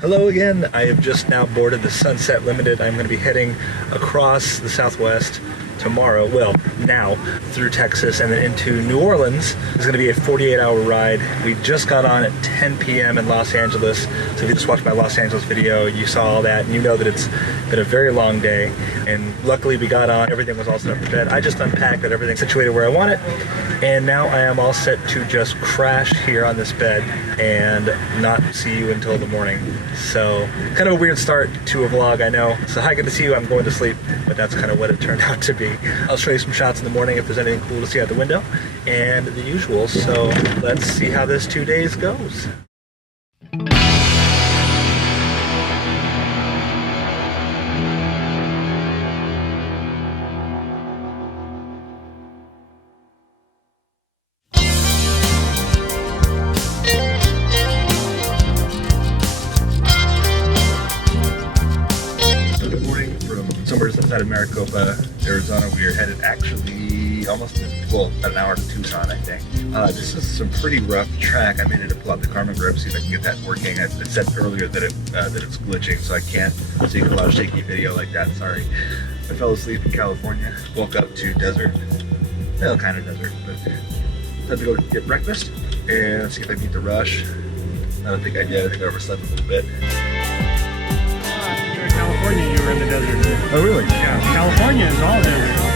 Hello again. I have just now boarded the Sunset Limited. I'm going to be heading across the Southwest tomorrow, well, now, through Texas and then into New Orleans. It's going to be a 48-hour ride. We just got on at 10 p.m. in Los Angeles, so if you just watched my Los Angeles video, you saw all that, and you know that it's been a very long day, and luckily we got on, everything was all set up for bed. I just unpacked, got everything situated where I want it, and now I am all set to just crash here on this bed and not see you until the morning. So, kind of a weird start to a vlog, I know. So hi, good to see you, I'm going to sleep, but that's kind of what it turned out to be. I'll show you some shots in the morning if there's anything cool to see out the window, and the usual, so let's see how this 2 days goes. Somewhere just outside of Maricopa, Arizona. We are headed actually almost, well, about an hour to Tucson, I think. This is some pretty rough track. I made it to pull out the Karma grip, see if I can get that working. I said earlier that it's glitching, so I can't see a lot of shaky video like that, sorry. I fell asleep in California, woke up to desert. Well, kind of desert, but had to go get breakfast and see if I can beat the rush. I don't think I did. I think I overslept a little bit. California, you were in the desert. Oh, really? Yeah, California is all desert.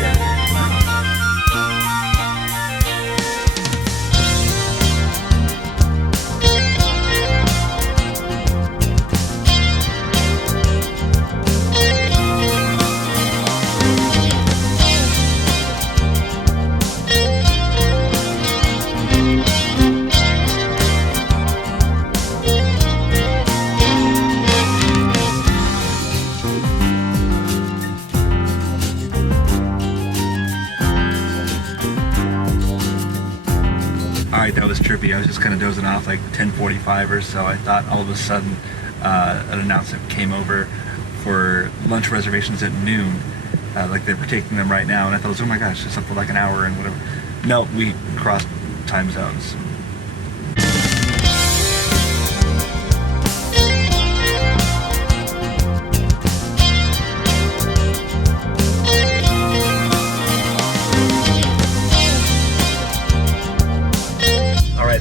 Alright, that was trippy. I was just kind of dozing off like 10:45 or so. I thought all of a sudden an announcement came over for lunch reservations at noon. Like they were taking them right now, and I thought, oh my gosh, it's up for like an hour and whatever. No, we crossed time zones.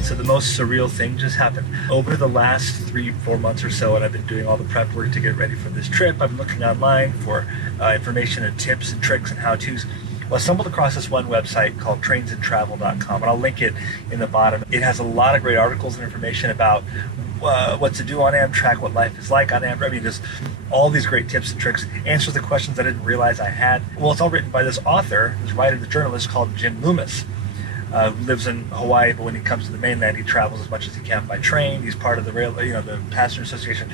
So the most surreal thing just happened. Over the last 3-4 months or so, and I've been doing all the prep work to get ready for this trip, I've been looking online for information and tips and tricks and how-tos. Well, I stumbled across this one website called trainsandtravel.com, and I'll link it in the bottom. It has a lot of great articles and information about what to do on Amtrak, what life is like on Amtrak. I mean, just all these great tips and tricks, answers the questions I didn't realize I had. Well, it's all written by this author, this writer, the journalist called Jim Loomis. Who lives in Hawaii, but when he comes to the mainland, he travels as much as he can by train. He's part of the rail, the passenger association.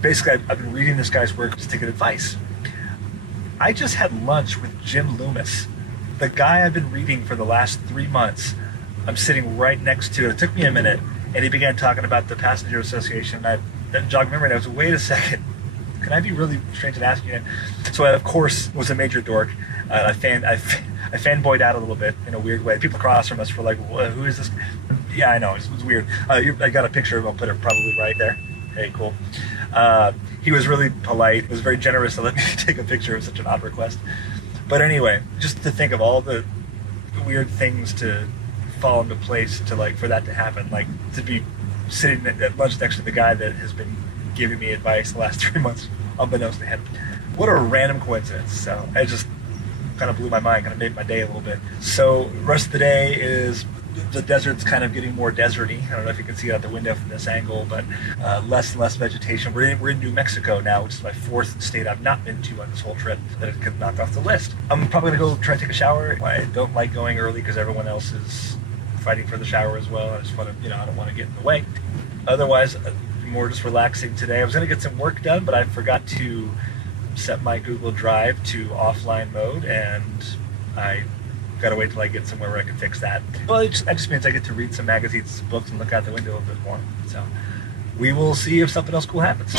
Basically, I've been reading this guy's work just to get advice. I just had lunch with Jim Loomis, the guy I've been reading for the last 3 months. I'm sitting right next to it. It took me a minute, and he began talking about the passenger association. That jogged memory, and I was, wait a second. Can I be really strange and ask you? So I, of course, was a major dork. I fanboyed out a little bit in a weird way. People across from us were like, who is this? Yeah, I know, it was weird. I got a picture of him, I'll put it probably right there. Hey, cool. He was really polite. He was very generous to let me take a picture of such an odd request. But anyway, just to think of all the weird things to fall into place to for that to happen, like to be sitting at lunch next to the guy that has been giving me advice the last 3 months, unbeknownst to him. What a random coincidence. So I just kind of blew my mind, kind of made my day a little bit. So the rest of the day is the desert's kind of getting more deserty. I don't know if you can see it out the window from this angle, but less and less vegetation. We're in New Mexico now, which is my 4th state I've not been to on this whole trip that it could knock off the list. I'm probably gonna go try to take a shower. I don't like going early because everyone else is fighting for the shower as well. I just want to, I don't want to get in the way. Otherwise, more just relaxing today. I was gonna get some work done, but I forgot to set my Google Drive to offline mode, and I gotta wait till I get somewhere where I can fix that. Well, that just means I get to read some magazines, books, and look out the window a bit more. So we will see if something else cool happens.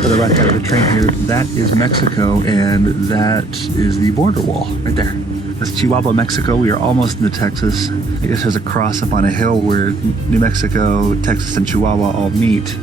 To the right side of the train here, that is Mexico, and that is the border wall right there. That's Chihuahua, Mexico. We are almost into Texas. I guess there's a cross up on a hill where New Mexico, Texas, and Chihuahua all meet.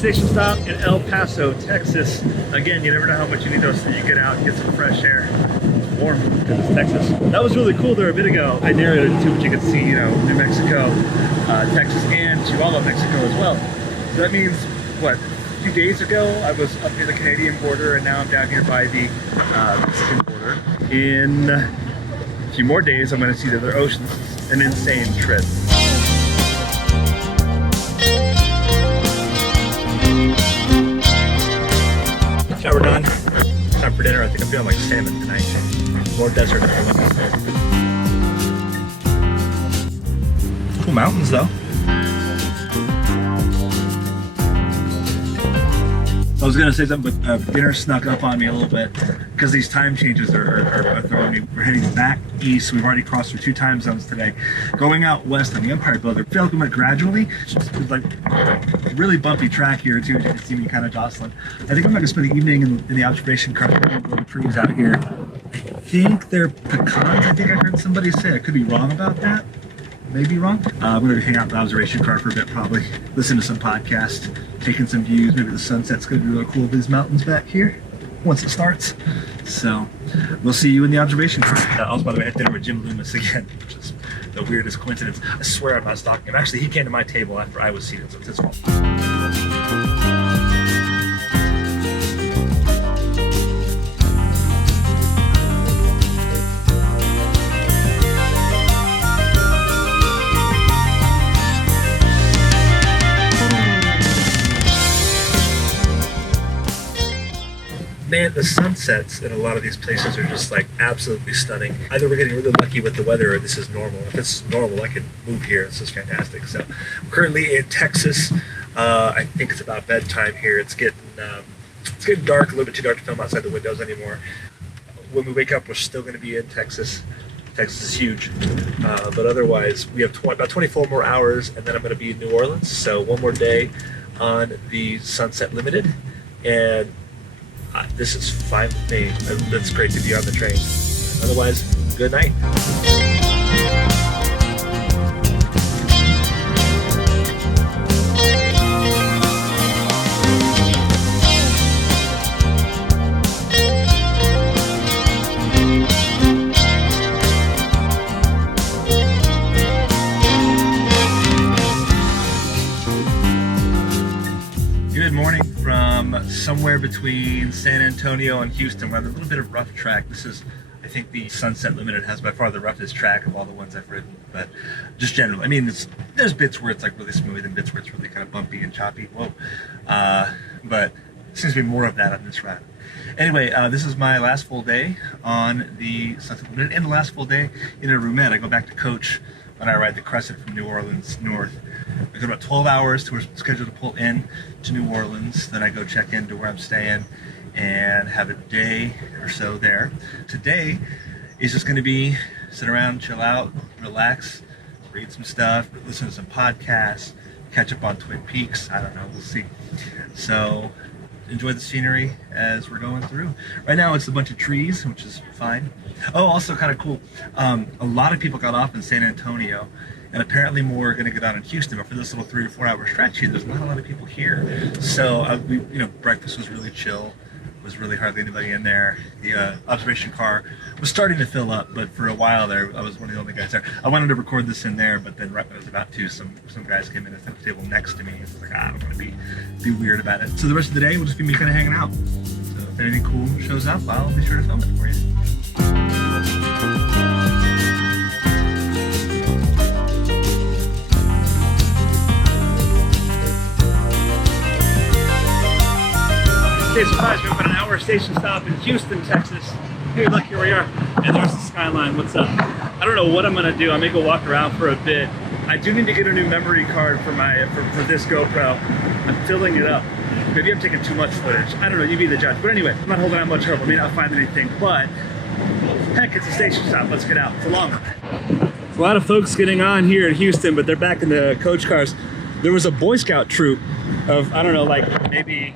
Station stop in El Paso, Texas. Again, you never know how much you need those so you get out and get some fresh air. It's warm because it's Texas. That was really cool there a bit ago. I narrated it too, but you could see, New Mexico, Texas, and Chihuahua, Mexico as well. So that means, what, a few days ago, I was up near the Canadian border, and now I'm down here by the Mexican border. In a few more days, I'm going to see the other oceans. It's an insane trip. Shower done. Time for dinner. I think I'm feeling like salmon tonight. More desert than Loomis. Cool mountains though. I was gonna say something, but dinner snuck up on me a little bit because these time changes are throwing me. We're heading back east. We've already crossed through 2 time zones today. Going out west on the Empire Builder. I feel like we went gradually. It's like a really bumpy track here too. As you can see me kind of jostling. I think I'm gonna spend the evening in the observation car. The trees out here. I think they're pecans. I think I heard somebody say. I could be wrong about that. Maybe wrong. I'm gonna hang out in the observation car for a bit, probably listen to some podcast, taking some views. Maybe the sunset's gonna be really cool with these mountains back here once it starts. So we'll see you in the observation car. I was, by the way, at dinner with Jim Loomis again, which is the weirdest coincidence. I swear I'm not stalking him. Actually, he came to my table after I was seated, so it's his fault. Man, the sunsets in a lot of these places are just like absolutely stunning. Either we're getting really lucky with the weather or this is normal. If it's normal, I could move here. This is fantastic. So I'm currently in Texas. I think it's about bedtime here. It's getting dark, a little bit too dark to film outside the windows anymore. When we wake up, we're still going to be in Texas. Texas is huge. But otherwise, we have about 24 more hours, and then I'm going to be in New Orleans. So one more day on the Sunset Limited. And this is fine with me. It's great to be on the train. Otherwise, good night. Good morning from somewhere between San Antonio and Houston. We're on a little bit of rough track. This is, I think, the Sunset Limited has by far the roughest track of all the ones I've ridden, but just generally, I mean, there's bits where it's like really smooth and bits where it's really kind of bumpy and choppy. Whoa. But there seems to be more of that on this route. Anyway, this is my last full day on the Sunset Limited and the last full day in a roomette. I go back to coach when I ride the Crescent from New Orleans north. I go about 12 hours to where we're scheduled to pull in to New Orleans. Then I go check into where I'm staying and have a day or so there. Today is just going to be sit around, chill out, relax, read some stuff, listen to some podcasts, catch up on Twin Peaks. I don't know, we'll see. So enjoy the scenery as we're going through. Right now it's a bunch of trees, which is fine. Oh, also kind of cool. A lot of people got off in San Antonio, and apparently more are going to get out in Houston. But for this little 3 to 4 hour stretch here, there's not a lot of people here. So breakfast was really chill. Was really hardly anybody in there. The observation car was starting to fill up, but for a while there, I was one of the only guys there. I wanted to record this in there, but then right when I was about to, some guys came in and sat at the table next to me. I was like, I don't want to be weird about it. So the rest of the day will just be me kind of hanging out. So if anything cool shows up, I'll be sure to film it for you. Okay, surprise, we've got an hour station stop in Houston, Texas. Hey, look, here we are. And there's the skyline. What's up? I don't know what I'm gonna do. I may go walk around for a bit. I do need to get a new memory card for this GoPro. I'm filling it up. Maybe I'm taking too much footage. I don't know, you be the judge. But anyway, I'm not holding out much hope. I may not find anything, but heck, it's a station stop. Let's get out. It's a long one. A lot of folks getting on here in Houston, but they're back in the coach cars. There was a Boy Scout troop of, I don't know, like maybe,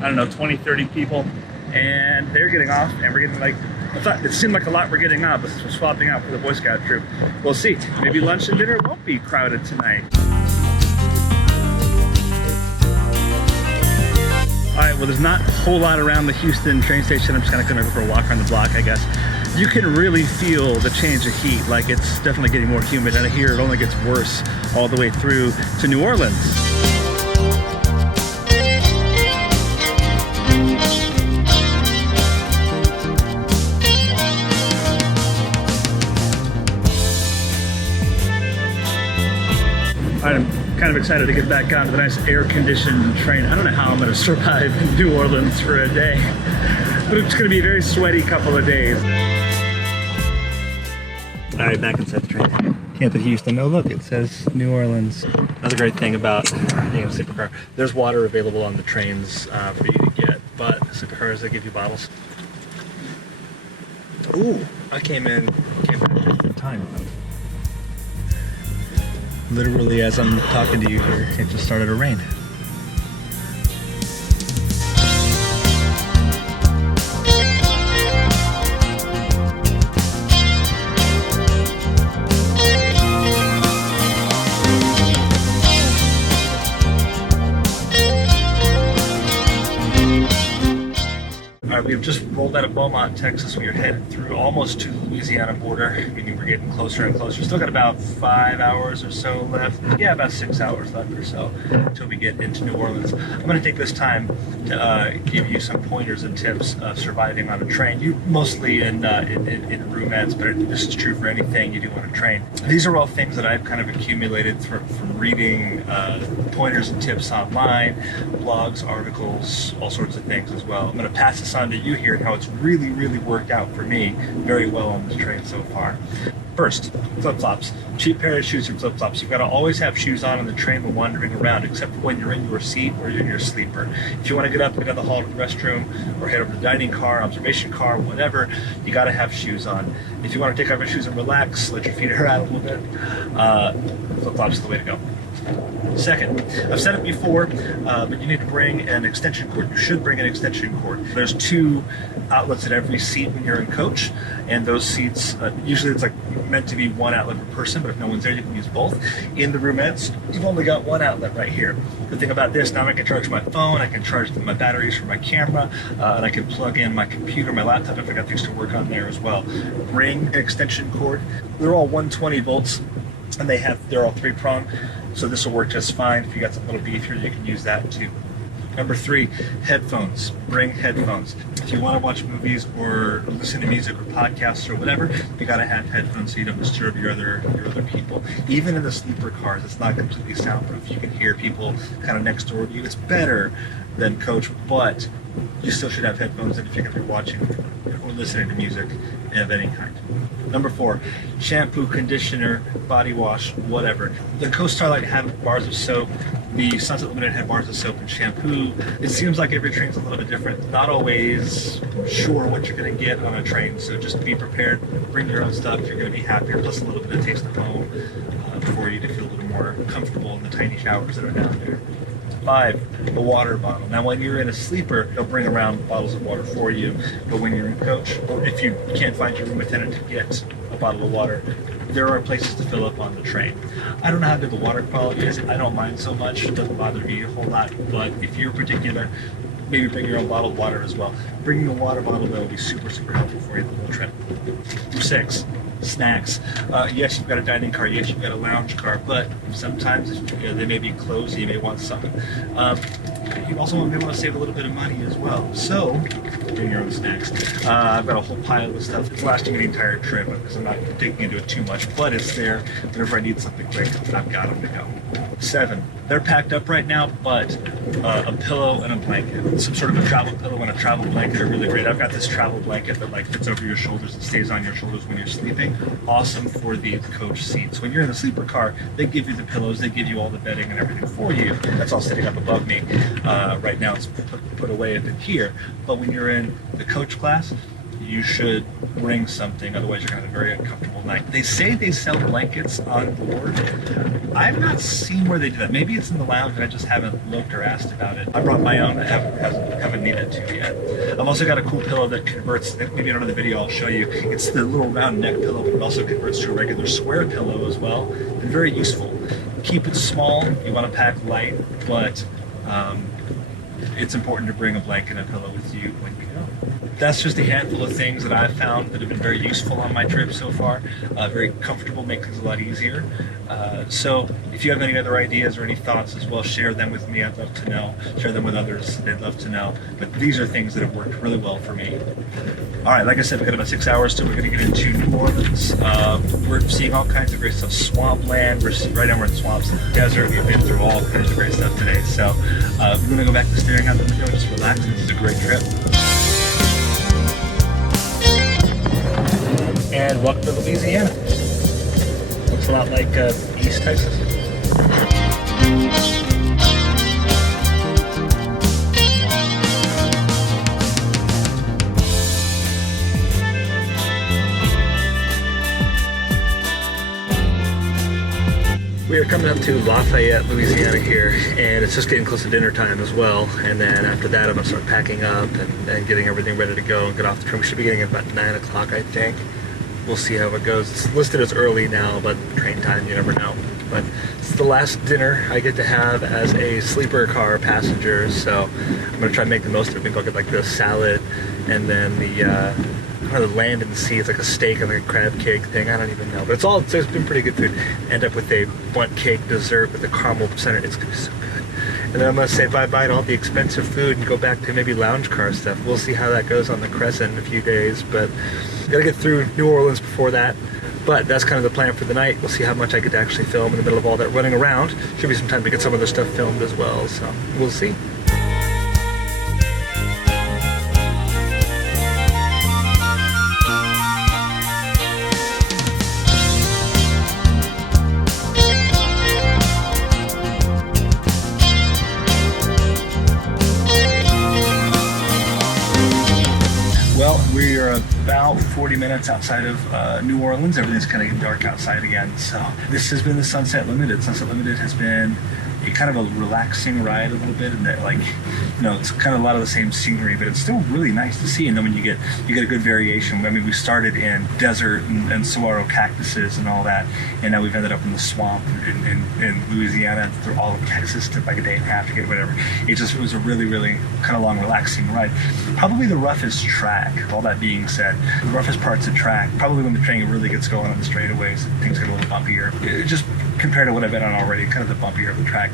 20, 30 people. And they're getting off, and we're getting like, I thought it seemed like a lot we're getting on, but we're swapping out for the Boy Scout troop. We'll see. Maybe lunch and dinner won't be crowded tonight. All right, well, there's not a whole lot around the Houston train station. I'm just kind of going to go for a walk around the block, I guess. You can really feel the change of heat. Like, it's definitely getting more humid, and I hear it only gets worse all the way through to New Orleans. I'm kind of excited to get back onto the nice air-conditioned train. I don't know how I'm going to survive in New Orleans for a day, but it's going to be a very sweaty couple of days. All right, back inside the train. Camp at Houston. Oh, look, it says New Orleans. Another great thing about being in a sleeper car, there's water available on the trains for you to get, but sleeper cars, they give you bottles. Ooh, I came in at a good time. Literally, as I'm talking to you here, it just started to rain. All right, we've just rolled out of Beaumont, Texas. We are headed through almost to the Louisiana border, meaning we're getting closer and closer. Still got about 5 hours or so left. Yeah, about 6 hours left or so until we get into New Orleans. I'm going to take this time to give you some pointers and tips of surviving on a train. You mostly in roomettes, but this is true for anything you do on a train. These are all things that I've kind of accumulated from reading pointers and tips online, blogs, articles, all sorts of things as well. I'm going to pass this on to you here and how it's really, really worked out for me very well on this train so far. First, flip-flops. Cheap pair of shoes or flip-flops. You've got to always have shoes on the train when wandering around, except for when you're in your seat or you're in your sleeper. If you want to get up and go down the hall to the restroom or head over to the dining car, observation car, whatever, you got to have shoes on. If you want to take off your shoes and relax, let your feet hurt out a little bit, flip-flops is the way to go. Second, I've said it before, but you need to bring an extension cord. You should bring an extension cord. There's 2 outlets at every seat when you're in coach, and those seats, usually it's like meant to be 1 outlet per person, but if no one's there, you can use both. In the roomettes, you've only got 1 outlet right here. The thing about this, now I can charge my phone, I can charge my batteries for my camera, and I can plug in my computer, my laptop if I got things to work on there as well. Bring an extension cord. They're all 120 volts, and they're all 3-prong. So this will work just fine. If you got something a little beefier, you can use that too. Number 3, headphones. Bring headphones. If you want to watch movies or listen to music or podcasts or whatever, you got to have headphones so you don't disturb your other people. Even in the sleeper cars, it's not completely soundproof. You can hear people kind of next door to you. It's better than coach, but you still should have headphones if you're going to be watching or listening to music of any kind. Number 4, shampoo, conditioner, body wash, whatever. The Coast Starlight had bars of soap. The Sunset Limited had bars of soap and shampoo. It seems like every train's a little bit different. Not always sure what you're going to get on a train, so just be prepared. Bring your own stuff. You're going to be happier, plus a little bit of taste of home for you to feel a little more comfortable in the tiny showers that are down there. 5, the water bottle. Now, when you're in a sleeper, they'll bring around bottles of water for you, but when you're in coach, or if you can't find your room attendant to get a bottle of water, there are places to fill up on the train. I don't know how good the water quality is. I don't mind so much. It doesn't bother me a whole lot, but if you're particular, maybe bring your own bottled water as well. Bringing a water bottle, though, will be super, super helpful for you the whole trip. Number 6, snacks. Yes, you've got a dining car. Yes, you've got a lounge car, but sometimes they may be closed. You may want something. You also may want to save a little bit of money as well. So, bring your own snacks. I've got a whole pile of stuff. It's lasting me the entire trip because I'm not digging into it too much, but it's there. Whenever I need something quick, I've got them to go. 7. They're packed up right now, but a pillow and a blanket. Some sort of a travel pillow and a travel blanket are really great. I've got this travel blanket that like fits over your shoulders and stays on your shoulders when you're sleeping. Awesome for the coach seats. When you're in the sleeper car, they give you the pillows, they give you all the bedding and everything for you. That's all sitting up above me. Right now it's put away a bit here. But when you're in the coach class, you should bring something, otherwise you're going to have a very uncomfortable night. They say they sell blankets on board. I've not seen where they do that. Maybe it's in the lounge and I just haven't looked or asked about it. I brought my own. I haven't needed to yet. I've also got a cool pillow that converts, maybe in another video I'll show you. It's the little round neck pillow, but it also converts to a regular square pillow as well. And very useful. Keep it small. You want to pack light, but it's important to bring a blanket and a pillow with you when you go. That's just a handful of things that I've found that have been very useful on my trip so far. Very comfortable, make things a lot easier. So if you have any other ideas or any thoughts as well, share them with me. I'd love to know. Share them with others. They'd love to know. But these are things that have worked really well for me. All right, like I said, we've got about 6 hours till we're going to get into New Orleans. We're seeing all kinds of great stuff. Swampland. Right now we're in swamps and desert. We've been through all kinds of great stuff today. So we're going to go back to staring out the window and just relax. This is a great trip. And welcome to Louisiana. Looks a lot like East Texas. We are coming up to Lafayette, Louisiana here, and it's just getting close to dinner time as well. And then after that, I'm gonna start packing up and getting everything ready to go and get off the train. We should be getting at about 9 o'clock, I think. We'll see how it goes. It's listed as early now, but train time, you never know. But it's the last dinner I get to have as a sleeper car passenger, so I'm gonna try to make the most of it. I think I'll get like the salad and then the land in the sea. It's like a steak and like a crab cake thing. I don't even know, but it's been pretty good food. End up with a bundt cake dessert with a caramel center. It's gonna be so good. And then I'm gonna say bye-bye to all the expensive food and go back to maybe lounge car stuff. We'll see how that goes on the Crescent in a few days, but gotta get through New Orleans before that. But that's kind of the plan for the night. We'll see how much I get to actually film in the middle of all that running around. Should be some time to get some other stuff filmed as well, so we'll see. Well, we are about 40 minutes outside of New Orleans. Everything's kind of getting dark outside again. So this has been the Sunset Limited. Sunset Limited has been a kind of a relaxing ride a little bit, and that, like, you know, it's kind of a lot of the same scenery, but it's still really nice to see. And then when you get a good variation. I mean, we started in desert and saguaro cactuses and all that, and now we've ended up in the swamp in Louisiana through all of Texas. It took like a day and a half to get whatever. It was a really, really kind of long, relaxing ride. Probably the roughest track. All that being said, the roughest parts of track, probably when the train really gets going on the straightaways, things get a little bumpier. Just compared to what I've been on already, kind of the bumpier of the track.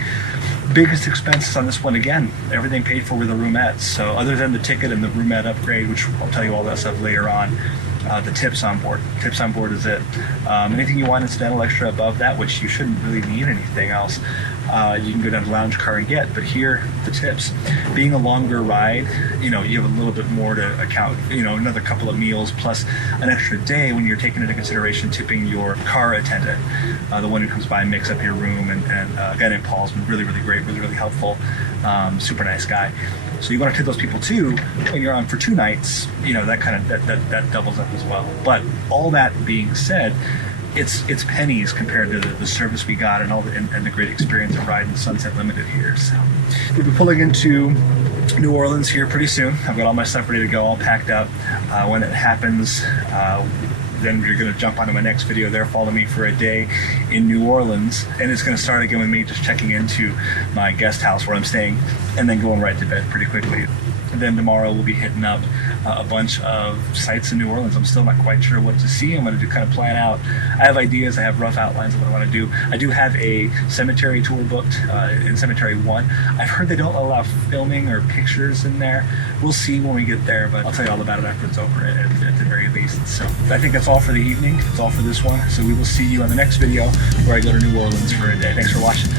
Biggest expenses on this one, again, everything paid for with the roomettes. So other than the ticket and the roomette upgrade, which I'll tell you all that stuff later on, the tips on board. Tips on board is it. Anything you want incidental extra above that, which you shouldn't really need anything else, you can go down to lounge car and get. But here, the tips. Being a longer ride, you know, you have a little bit more to account, you know, another couple of meals plus an extra day when you're taking into consideration tipping your car attendant, the one who comes by and makes up your room. And a guy named Paul's been really, really great, really, really helpful, super nice guy. So you want to tip those people too when you're on for 2 nights. You know, that kind of that doubles up as well. But all that being said, it's pennies compared to the service we got and all and the great experience of riding Sunset Limited here. So we'll be pulling into New Orleans here pretty soon. I've got all my stuff ready to go, all packed up. When it happens, then you're going to jump onto my next video there. Follow me for a day in New Orleans, and it's going to start again with me just checking into my guest house where I'm staying and then going right to bed pretty quickly. And then tomorrow we'll be hitting up a bunch of sites in New Orleans. I'm still not quite sure what to see. I'm going to kind of plan out. I have ideas. I have rough outlines of what I want to do. I do have a cemetery tour booked in Cemetery 1. I've heard they don't allow filming or pictures in there. We'll see when we get there, but I'll tell you all about it after it's over at the very least. So I think that's all for the evening. That's all for this one. So we will see you on the next video where I go to New Orleans for a day. Thanks for watching.